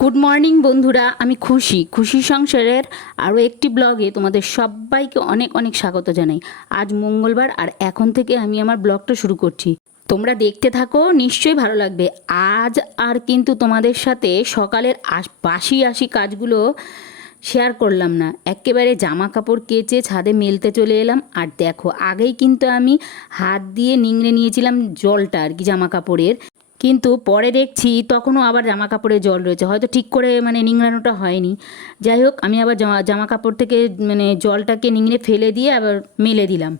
Good morning বন্ধুরা। আমি খুশি। খুশি সংসারের আরও একটি ব্লগে তোমাদের সবাইকে অনেক অনেক স্বাগত জানাই। আজ মঙ্গলবার আর এখন থেকে আমি আমার ব্লগটা শুরু করছি। তোমরা দেখতে থাকো, নিশ্চয়ই ভালো লাগবে। আজ আর কিন্তু তোমাদের সাথে সকালের বাসি আসি কাজগুলো শেয়ার করলাম না। একেবারে জামা কাপড় কেচে ছাদে মেলতে চলে এলাম। আর দেখো, আগেই কিন্তু আমি হাত দিয়ে নিংড়ে নিয়েছিলাম জলটা আর কি জামা কাপড়ের কিন্তু পরে দেখছি তখনও আবার জামা কাপড়ে জল রয়েছে। হয়তো ঠিক করে মানে নিংড়ানোটা হয়নি। যাই হোক, আমি আবার জামা জামা কাপড় থেকে মানে জলটাকে নিংড়ে ফেলে দিয়ে আবার মেলে দিলাম।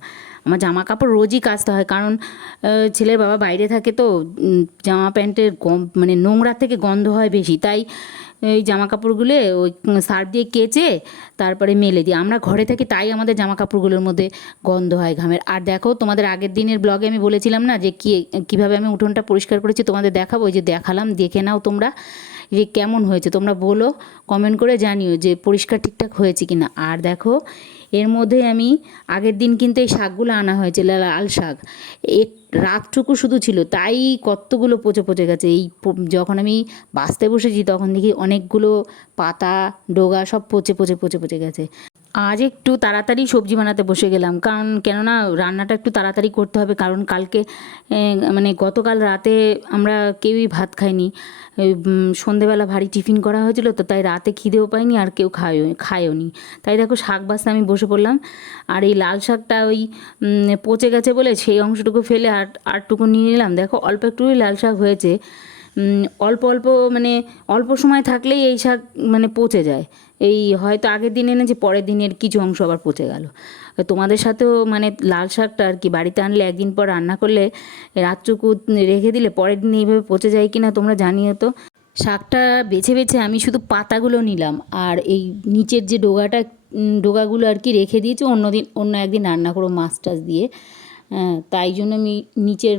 আমার জামা কাপড় রোজই কাচতে হয় কারণ ছেলের বাবা বাইরে থাকে তো জামা প্যান্টের মানে নোংরা থেকে গন্ধ হয় বেশি। তাই এই জামা কাপড়গুলো ওই সার্ফ দিয়ে কেচে তারপরে মেলে দিই। আমরা ঘরে থাকি তাই আমাদের জামা কাপড়গুলোর মধ্যে গন্ধ হয় ঘামের। আর দেখো, তোমাদের আগের দিনের ব্লগে আমি বলেছিলাম না যে কী, কীভাবে আমি উঠোনটা পরিষ্কার করেছি, তোমাদের দেখাবো। ওই যে দেখালাম, দেখে নাও তোমরা। যে কেমন হয়েছে, তোমরা বলো কমেন্ট করে জানিও যে পরিষ্কার ঠিকঠাক হয়েছে কি না আর দেখো, এর মধ্যে আমি আগের দিন কিন্তু এই শাকগুলো আনা হয়েছে, লাল শাক। এক রাতটুকু শুধু ছিল, তাই কতগুলো পচে পচে গেছে। এই যখন আমি বাঁচতে বসেছি, তখন দেখি অনেকগুলো পাতা, ডোগা সব পচে পচে পচে পচে গেছে। আজ একটু তাড়াতাড়ি সবজি বানাতে বসে গেলাম। কারণ কেননা রান্নাটা একটু তাড়াতাড়ি করতে হবে, কারণ কালকে মানে গতকাল রাতে আমরা কেউই ভাত খাইনি। সন্ধেবেলা ভারী টিফিন করা হয়েছিল, তো তাই রাতে খিদেও পাইনি আর কেউ খায়ও খায়ও নি তাই দেখো শাক বাসতে আমি বসে পড়লাম, আর এই লাল শাকটা ওই পচে গেছে বলে সেই অংশটুকু ফেলে আর, আরটুকু নিয়ে নিলাম। দেখো অল্প একটুই লাল শাক হয়েছে অল্প অল্প মানে অল্প সময় থাকলেই এই শাক মানে পচে যায়। এই হয়তো আগের দিন এনেছে পরের দিনের কিছু অংশ আবার পচে গেল। তোমাদের সাথেও মানে লাল শাকটা আর কি বাড়িতে আনলে একদিন পর রান্না করলে রাতটুকু রেখে দিলে পরের দিন এইভাবে পচে যায় কি না তোমরা জানিও তো। শাকটা বেছে বেছে আমি শুধু পাতাগুলো নিলাম আর এই নিচের যে ডোগাটা ডোগাগুলো আর কি রেখে দিয়েছি অন্য দিন অন্য একদিন রান্না করব মাছ টাছ দিয়ে। তাই জন্য আমি নিচের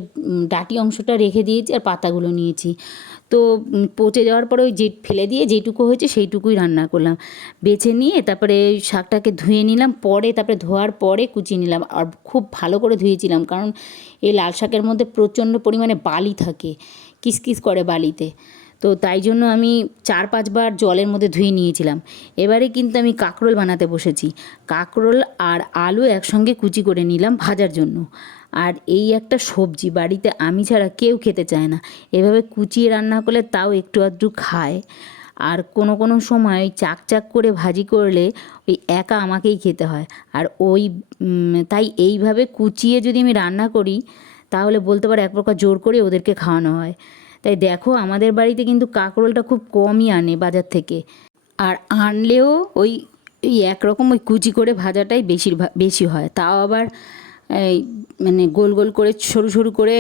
ডাটি অংশটা রেখে দিয়েছি আর পাতাগুলো নিয়েছি। তো পচে যাওয়ার পরে ওই যে ফেলে দিয়ে যেটুকু হয়েছে সেইটুকুই রান্না করলাম। বেছে নিয়ে তারপরে শাকটাকে ধুয়ে নিলাম, পরে তারপরে ধোয়ার পরে কুচিয়ে নিলাম। আর খুব ভালো করে ধুয়েছিলাম কারণ এই লাল শাকের মধ্যে প্রচণ্ড পরিমাণে বালি থাকে, কিসকিস করে বালিতে। তো তাই জন্য আমি চার পাঁচবার জলের মধ্যে ধুয়ে নিয়েছিলাম। এবারে কিন্তু আমি কাঁকরোল বানাতে বসেছি। কাঁকরোল আর আলু একসঙ্গে কুচি করে নিলাম ভাজার জন্য। আর এই একটা সবজি বাড়িতে আমি ছাড়া কেউ খেতে চায় না। এভাবে কুচিয়ে রান্না করলে তাও একটু আধটু খায়। আর কোনো কোনো সময় চাক চাক করে ভাজি করলে ওই একা আমাকেই খেতে হয়। আর ওই তাই এইভাবে কুচিয়ে যদি আমি রান্না করি, তাহলে বলতে পারো এক প্রকার জোর করে ওদেরকে খাওয়ানো হয়। তাই দেখো আমাদের বাড়িতে কিন্তু কাঁকরোলটা খুব কমই আনে বাজার থেকে। আর আনলেও ওই ওই একরকম ওই কুচি করে ভাজাটাই বেশিরভাগ বেশি হয়। তাও আবার এই মানে গোল গোল করে সরু সরু করে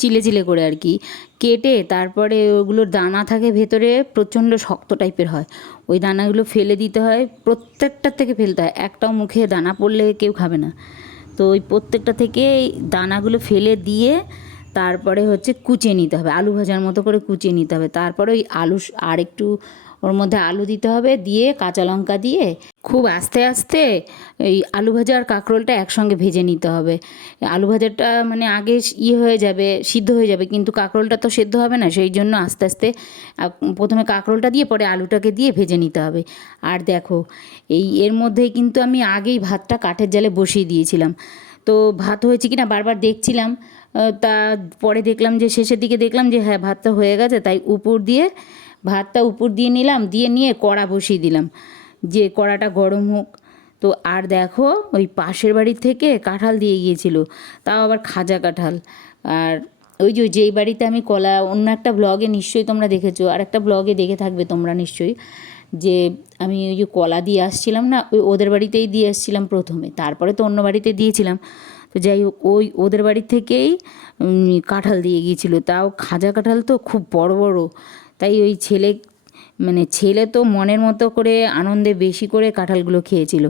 চিলে চিলে করে আর কি কেটে তারপরে ওগুলোর দানা থাকে ভেতরে প্রচণ্ড শক্ত টাইপের হয়। ওই দানাগুলো ফেলে দিতে হয় প্রত্যেকটার থেকে ফেলতে হয়। একটাও মুখে দানা পড়লে কেউ খাবে না। তো ওই প্রত্যেকটা থেকে দানাগুলো ফেলে দিয়ে তারপরে হচ্ছে কুচিয়ে নিতে হবে, আলু ভাজার মতো করে কুচিয়ে নিতে হবে। তারপরে ওই আলু আর একটু ওর মধ্যে আলু দিতে হবে, দিয়ে কাঁচা লঙ্কা দিয়ে খুব আস্তে আস্তে এই আলু ভাজা আর কাঁকরোলটা একসঙ্গে ভেজে নিতে হবে। আলু ভাজাটা মানে আগে ইয়ে হয়ে যাবে, সিদ্ধ হয়ে যাবে, কিন্তু কাঁকরোলটা তো সেদ্ধ হবে না, সেই জন্য আস্তে আস্তে প্রথমে কাঁকরোলটা দিয়ে, পরে আলুটাকে দিয়ে ভেজে নিতে হবে। আর দেখো, এই এর মধ্যেই কিন্তু আমি আগেই ভাতটা কাঠের জালে বসিয়ে দিয়েছিলাম। তো ভাত হয়েছে কি না বারবার দেখছিলাম তা পরে দেখলাম যে শেষের দিকে দেখলাম যে হ্যাঁ ভাতটা হয়ে গেছে, তাই উপর দিয়ে ভাতটা উপর দিয়ে নিলাম, দিয়ে নিয়ে কড়া বসিয়ে দিলাম। যে কড়াটা গরম হোক। তো আর দেখো, ওই পাশের বাড়ির থেকে কাঁঠাল দিয়ে গিয়েছিল, তাও আবার খাজা কাঁঠাল। আর ওই যে, যেই বাড়িতে আমি কলা, অন্য একটা ব্লগে নিশ্চয়ই তোমরা দেখেছ, আর একটা ব্লগে দেখে থাকবে তোমরা নিশ্চয়ই, যে আমি ওই যে কলা দিয়ে আসছিলাম না, ওই ওদের বাড়িতেই দিয়ে আসছিলাম প্রথমে, তারপরে তো অন্য বাড়িতে দিয়েছিলাম। তো যাই হোক, ওই ওদের বাড়ি থেকেই কাঁঠাল দিয়ে গিয়েছিল। তাও খাজা কাঁঠাল তো খুব বড় বড়। তাই ওই ছেলে মানে ছেলে তো মনের মতো করে, আনন্দে বেশি করে কাঁঠালগুলো খেয়েছিল।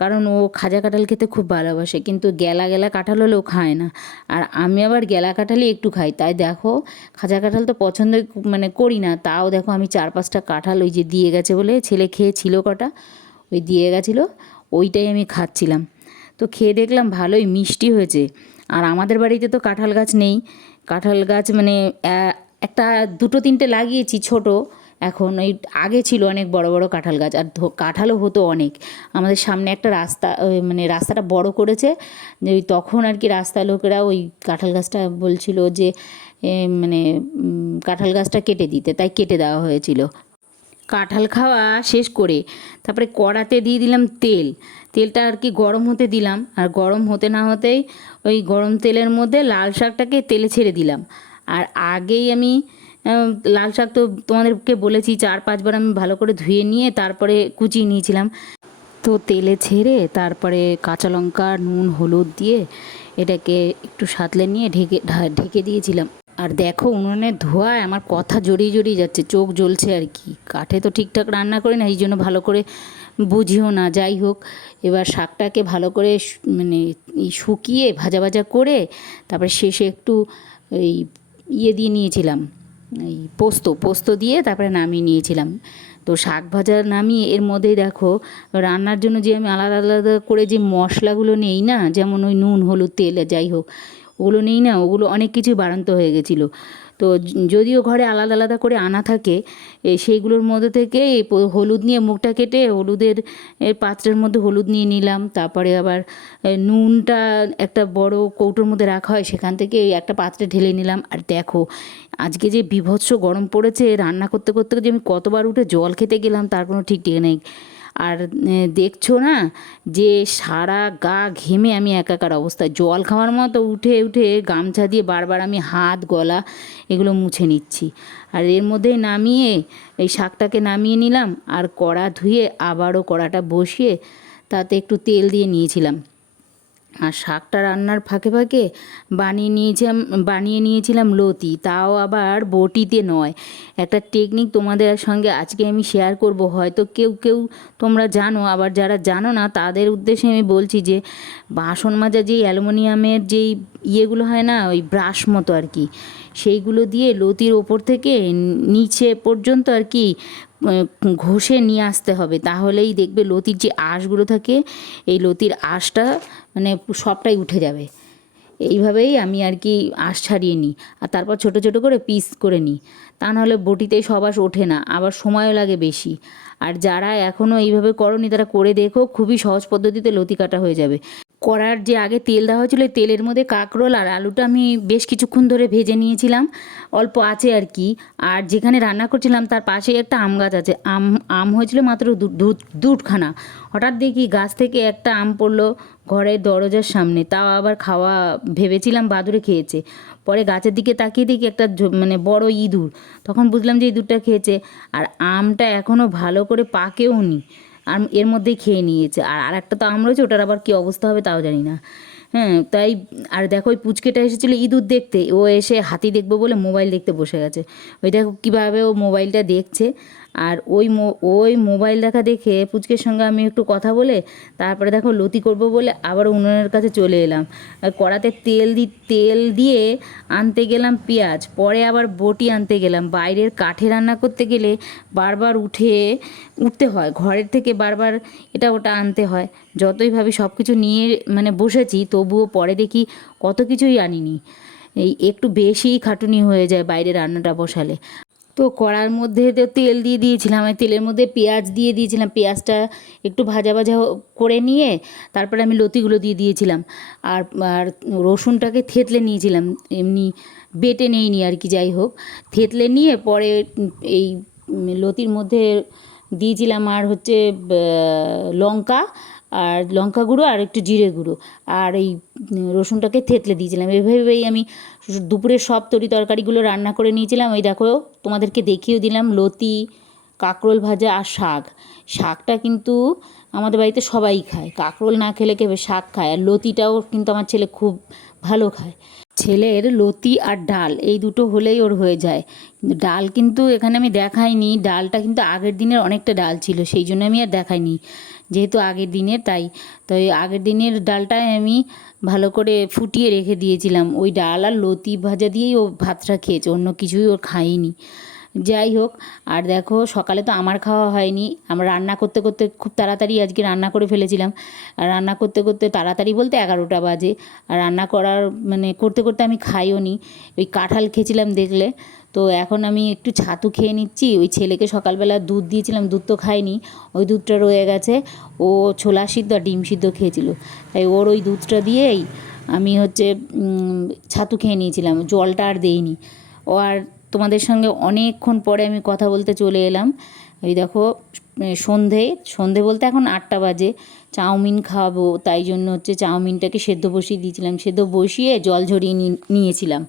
কারণ ও খাজা কাঁঠাল খেতে খুব ভালোবাসে, কিন্তু গেলা গেলা কাঁঠাল হলেও খায় না। আর আমি আবার গেলা কাঁঠালই একটু খাই। তাই দেখো, খাজা কাঁঠাল তো পছন্দ মানে করি না। তাও দেখো আমি চার পাঁচটা কাঁঠাল ওই যে দিয়ে গেছে বলে ছেলে খেয়েছিল কটা, ওই দিয়ে গেছিল, ওইটাই আমি খাচ্ছিলাম। তো খেয়ে দেখলাম ভালোই মিষ্টি হয়েছে। আর আমাদের বাড়িতে তো কাঁঠাল গাছ নেই। কাঁঠাল গাছ মানে একটা, দুটো, তিনটে লাগিয়েছি ছোট। এখন ওই আগে ছিল অনেক বড় বড় কাঁঠাল গাছ। আর কাঁঠালও হতো অনেক। আমাদের সামনে একটা রাস্তা মানে রাস্তাটা বড় করেছে। যে ওই তখন আর কি রাস্তা লোকেরা ওই কাঁঠাল গাছটা বলছিল যে মানে কাঁঠাল গাছটা কেটে দিতে। তাই কেটে দেওয়া হয়েছিল। কাঁঠাল খাওয়া শেষ করে তারপরে কড়াতে দিয়ে দিলাম তেল। তেলটা আর কি গরম হতে দিলাম। আর গরম হতে না হতেই ওই গরম তেলের মধ্যে লাল শাকটাকে তেলে ছেড়ে দিলাম। আর আগেই আমি লাল শাক তো তোমাদেরকে বলেছি চার পাঁচবার আমি ভালো করে ধুয়ে নিয়ে তারপরে কুচিয়ে নিয়েছিলাম। তো তেলে ছেড়ে তারপরে কাঁচা লঙ্কা, নুন, হলুদ দিয়ে এটাকে একটু সাতলে নিয়ে ঢেকে ঢেকে দিয়েছিলাম। আর দেখো উনুনের ধোঁয়ায় আমার কথা জড়িয়ে জড়িয়ে যাচ্ছে, চোখ জ্বলছে আর কি। কাঠে তো ঠিকঠাক রান্না করি না, এই জন্য ভালো করে বুঝিও না। যাই হোক, এবার শাকটাকে ভালো করে মানে শুকিয়ে ভাজা ভাজা করে তারপরে শেষে একটু এই ইয়ে দিয়ে নিয়েছিলাম, এই পোস্ত পোস্ত দিয়ে তারপরে নামিয়ে নিয়েছিলাম। তো শাক ভাজা নামিয়ে এর মধ্যেই দেখো, রান্নার জন্য যে আমি আলাদা আলাদা করে যে মশলাগুলো নেই না, যেমন ওই নুন, হলুদ, তেল, যাই হোক ওগুলো নেই না, ওগুলো অনেক কিছু বাড়ান্ত হয়ে গেছিল। তো যদিও ঘরে আলাদা আলাদা করে আনা থাকে সেইগুলোর মধ্যে থেকে হলুদ নিয়ে মুখটা কেটে হলুদের পাত্রের মধ্যে হলুদ নিয়ে নিলাম। তারপরে আবার নুনটা একটা বড় কৌটোর মধ্যে রাখা হয়, সেখান থেকে একটা পাত্রে ঢেলে নিলাম। আর দেখো, আজকে যে বিভৎস গরম পড়েছে, রান্না করতে করতে যে আমি কতবার উঠে জল খেতে গেলাম, তার কোনো ঠিক ঠিক নেই। আর দেখছ না যে সারা গা ঘেমে আমি একাকার অবস্থা। জল খাওয়ার মতো উঠে উঠে গামছা দিয়ে বারবার আমি হাত, গলা এগুলো মুছে নিচ্ছি। আর এর মধ্যে নামিয়ে, এই শাকটাকে নামিয়ে নিলাম আর কড়া ধুয়ে আবারও কড়াটা বসিয়ে তাতে একটু তেল দিয়ে নিয়েছিলাম। আর শাকটা রান্নার ফাঁকে ফাঁকে বানিয়ে নিয়েছিলাম বানিয়ে নিয়েছিলাম লতি, তাও আবার বটিতে নয়। একটা টেকনিক তোমাদের সঙ্গে আজকে আমি শেয়ার করব। হয়তো কেউ কেউ তোমরা জানো, আবার যারা জানো না, তাদের উদ্দেশ্যে আমি বলছি যে বাসন মাজা যেই অ্যালুমিনিয়ামের যেই ইয়েগুলো হয় না, ওই ব্রাশ মতো আর কি। সেইগুলো দিয়ে লতির ওপর থেকে নিচে পর্যন্ত আর কি ঘষে নিয়ে আসতে হবে। তাহলেই দেখবে লতির যে আঁশগুলো থাকে, এই লতির আঁশটা মানে সবটাই উঠে যাবে। এইভাবেই আমি আর কি আঁশ ছাড়িয়ে নিই। আর তারপর ছোট ছোট করে পিস করে নিই। তা নাহলে বটিতে সব আঁশ ওঠে না, আবার সময়ও লাগে বেশি। আর যারা এখনও এইভাবে করনি, তারা করে দেখো, খুবই সহজ পদ্ধতিতে লতি কাটা হয়ে যাবে। কড়ার যে আগে তেল দেওয়া হয়েছিল তেলের মধ্যে কাঁকরোল আর আলুটা আমি বেশ কিছুক্ষণ ধরে ভেজে নিয়েছিলাম। অল্প আছে আর কি। আর যেখানে রান্না করছিলাম, তার পাশেই একটা আম গাছ আছে। আম আম হয়েছিল মাত্র দুটখানা হঠাৎ দেখি গাছ থেকে একটা আম পড়ল ঘরের দরজার সামনে। তাও আবার খাওয়া ভেবেছিলাম, বাদুড়ে খেয়েছে। পরে গাছের দিকে তাকিয়ে দেখি একটা মানে বড় ইঁদুর। তখন বুঝলাম যে ইঁদুরটা খেয়েছে। আর আমটা এখনও ভালো করে পাকেও নি আর এর মধ্যেই খেয়ে নিয়েছে। আর আর একটা তো আম রয়েছে, ওটার আবার কী অবস্থা হবে তাও জানি না। হ্যাঁ তাই আর দেখো ওই পুচকেটা এসেছিল ইঁদুর দেখতে। ও এসে হাতি দেখব বলে মোবাইল দেখতে বসে গেছে। ওই দেখো কীভাবে ও মোবাইলটা দেখছে। আর ওই ওই মোবাইল দেখা দেখে পুচকের সঙ্গে আমি একটু কথা বলে তারপরে দেখো লতি করব বলে আবার উনুনের কাছে চলে এলাম। কড়াতে তেল দি, তেল দিয়ে আনতে গেলাম পেঁয়াজ, পরে আবার বটি আনতে গেলাম। বাইরের কাঠে রান্না করতে গেলে বারবার উঠে, উঠতে হয়। ঘরের থেকে বারবার এটা ওটা আনতে হয়। যতই ভাবি সব কিছু নিয়ে মানে বসেছি, তবুও পরে দেখি কত কিছুই আনিনি। এই একটু বেশিই খাটুনি হয়ে যায় বাইরে রান্নাটা বসালে। তো কড়ার মধ্যে তো তেল দিয়ে দিয়েছিলাম। আমি তেলের মধ্যে পেঁয়াজ দিয়ে দিয়েছিলাম। পেঁয়াজটা একটু ভাজা ভাজা করে নিয়ে তারপরে আমি লতিগুলো দিয়ে দিয়েছিলাম। আর আর রসুনটাকে থেতলে নিয়েছিলাম। এমনি বেটে নেইনি আর কি, যাই হোক। থেতলে নিয়ে পরে এই লতির মধ্যে দিয়েছিলাম আর হচ্ছে লঙ্কা আর লঙ্কা গুঁড়ো আর একটু জিরে গুঁড়ো। আর এই রসুনটাকে থেতলে দিয়েছিলাম। এভাবেই আমি দুপুরের সব তরি তরকারিগুলো রান্না করে নিয়েছিলাম। ওই দেখো, তোমাদেরকে দেখিয়েও দিলাম, লতি কাঁকরোল ভাজা আর শাক। শাকটা কিন্তু আমাদের বাড়িতে সবাই খায়। কাঁকরোল না খেলে কেবে শাক খায়। আর লতিটাও কিন্তু আমার ছেলে খুব ভালো খায়। ছেলের লতি আর ডাল, এই দুটো হলেই ওর হয়ে যায়। কিন্তু ডাল কিন্তু এখানে আমি দেখাইনি। ডালটা কিন্তু আগের দিনের অনেকটা ডাল ছিল, সেই জন্য আমি আর দেখাইনি। যেহেতু আগের দিনের, তাই। তো আগের দিনের ডালটাই আমি ভালো করে ফুটিয়ে রেখে দিয়েছিলাম। ওই ডাল আর লতি ভাজা দিয়েই ও ভাতটা খেয়েছে, অন্য কিছুই ওর খাইনি যাই হোক, আর দেখো সকালে তো আমার খাওয়া হয়নি। আমরা রান্না করতে করতে খুব তাড়াতাড়ি আজকে রান্না করে ফেলেছিলাম। আর রান্না করতে করতে তাড়াতাড়ি বলতে এগারোটা বাজে। আর রান্না করার মানে করতে করতে আমি খাইও নি। ওই কাঁঠাল খেয়েছিলাম দেখলে। তো এখন আমি একটু ছাতু খেয়ে নিচ্ছি। ওই ছেলেকে সকালবেলা দুধ দিয়েছিলাম, দুধ তো খায়নি ওই দুধটা রয়ে গেছে। ও ছোলা সিদ্ধ আর ডিম সিদ্ধ খেয়েছিল। তাই ওর ওই দুধটা দিয়েই আমি হচ্ছে ছাতু খেয়ে নিয়েছিলাম। জলটা আর দেইনি। ও আর তোমাদের সঙ্গে অনেকক্ষণ পরে আমি কথা বলতে চলে এলাম। এই দেখো সন্ধে সন্ধে বলতে এখন আটটা বাজে। চাউমিন খাওয়াবো তাই জন্য হচ্ছে চাউমিনটাকে সেদ্ধ বসিয়ে দিয়েছিলাম। সেদ্ধ বসিয়ে জল ঝরিয়ে নিয়েছিলাম।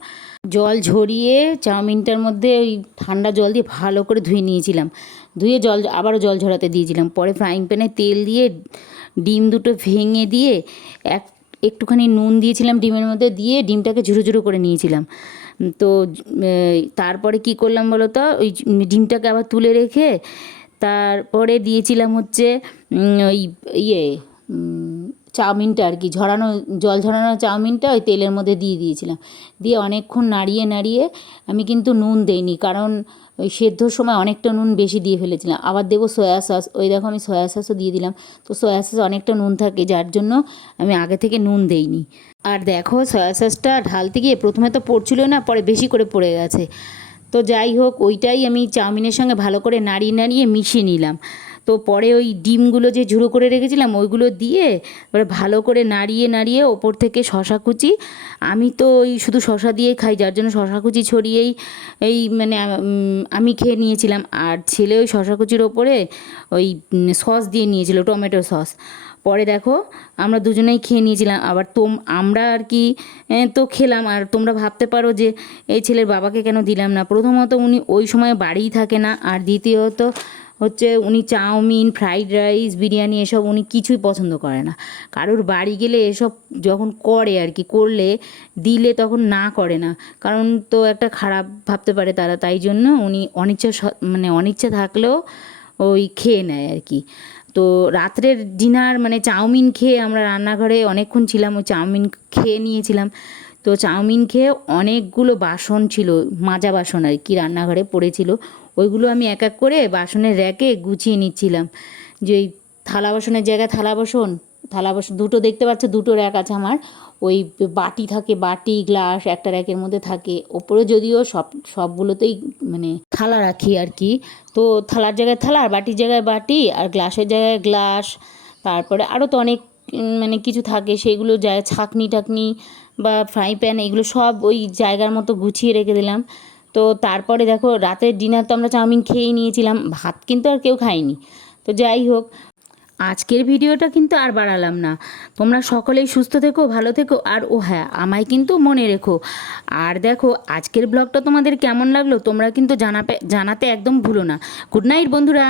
জল ঝরিয়ে চাউমিনটার মধ্যে ওই ঠান্ডা জল দিয়ে ভালো করে ধুয়ে নিয়েছিলাম। ধুয়ে জল, আবারও জল ঝরাতে দিয়েছিলাম। পরে ফ্রাইং প্যানে তেল দিয়ে ডিম দুটো ভেঙে দিয়ে এক একটুখানি নুন দিয়েছিলাম ডিমের মধ্যে দিয়ে ডিমটাকে ঝুরো ঝুরো করে নিয়েছিলাম। তো তারপরে কি করলাম বলো তো ওই ডিমটাকে আবার তুলে রেখে তারপরে দিয়েছিলাম হচ্ছে ওই ইয়ে চাউমিনটা আর কি, ঝরানো, জল ঝরানো চাউমিনটা ওই তেলের মধ্যে দিয়ে দিয়েছিলাম। দিয়ে অনেকক্ষণ নাড়িয়ে নাড়িয়ে আমি কিন্তু নুন দেইনি, কারণ ওই সেদ্ধর সময় অনেকটা নুন বেশি দিয়ে ফেলেছিলাম। আবার দেবো সয়া সস। ওই দেখো আমি সয়া সসও দিয়ে দিলাম। তো সয়া সস অনেকটা নুন থাকে, যার জন্য আমি আগে থেকে নুন দেইনি। আর দেখো সয়া সসটা ঢালতে গিয়ে প্রথমে তো পড়ছিল না, পরে বেশি করে পড়ে গেছে। তো যাই হোক, ওইটাই আমি চাউমিনের সঙ্গে ভালো করে নাড়িয়ে নাড়িয়ে মিশিয়ে নিলাম। তো পরে ওই ডিমগুলো যে ঝুড়ো করে রেখেছিলাম, ওইগুলো দিয়ে এবারে ভালো করে নাড়িয়ে নাড়িয়ে ওপর থেকে শশা কুচি। আমি তো ওই শুধু শশা দিয়েই খাই, যার জন্য শশা কুচি ছড়িয়েই এই মানে আমি খেয়ে নিয়েছিলাম। আর ছেলে ওই শশা কুচির ওপরে ওই সস দিয়ে নিয়েছিল, টমেটো সস। পরে দেখো আমরা দুজনেই খেয়ে নিয়েছিলাম। আবার তোম, আমরা আর কি তো খেলাম। আর তোমরা ভাবতে পারো যে এই ছেলের বাবাকে কেন দিলাম না? প্রথমত উনি ওই সময় বাড়িই থাকে না। আর দ্বিতীয়ত হচ্ছে উনি চাউমিন ফ্রাইড রাইস বিরিয়ানি এসব উনি কিছুই পছন্দ করে না। কারোর বাড়ি গেলে এসব যখন করে আর কি, করলে, দিলে তখন না করে না। কারণ তো একটা খারাপ ভাবতে পারে তারা, তাই জন্য উনি অনিচ্ছা মানে অনিচ্ছা থাকলেও ওই খেয়ে নেয় আর কি। তো রাত্রের ডিনার মানে চাউমিন খেয়ে আমরা রান্নাঘরে অনেকক্ষণ ছিলাম, ওই চাউমিন খেয়ে নিয়েছিলাম। তো চাউমিন খেয়ে অনেকগুলো বাসন ছিল, মাজা বাসন আর কি রান্নাঘরে পড়েছিল। ওইগুলো আমি এক এক করে বাসনের র্যাকে গুছিয়ে নিচ্ছিলাম। যে ওই থালা বাসনের জায়গায় থালা বাসন থালা বাসন দুটো দেখতে পাচ্ছ, দুটো র্যাক আছে আমার। ওই বাটি থাকে, বাটি, গ্লাস একটা র্যাকের মধ্যে থাকে। ওপরে যদিও সব, সবগুলোতেই মানে থালা রাখি আর কি। তো থালার জায়গায় থালা, আর বাটির জায়গায় বাটি, আর গ্লাসের জায়গায় গ্লাস। তারপরে আরও তো অনেক মানে কিছু থাকে, সেগুলো যা, ছাকনি টাকনি বা ফ্রাই প্যান এগুলো সব ওই জায়গার মতো গুছিয়ে রেখে দিলাম। তো তারপরে দেখো, রাতের ডিনার তো আমরা চাউমিন খেয়েই নিয়েছিলাম, ভাত কিন্তু আর কেউ খায়নি। তো যাই হোক, আজকের ভিডিওটা কিন্তু আর বাড়ালাম না। তোমরা সকলেই সুস্থ থেকো, ভালো থেকো, আর ও হ্যাঁ আমায় কিন্তু মনে রেখো। আর দেখো, আজকের ব্লগটা তোমাদের কেমন লাগল, তোমরা কিন্তু জানাতে একদম ভুলো না। গুড নাইট বন্ধুরা!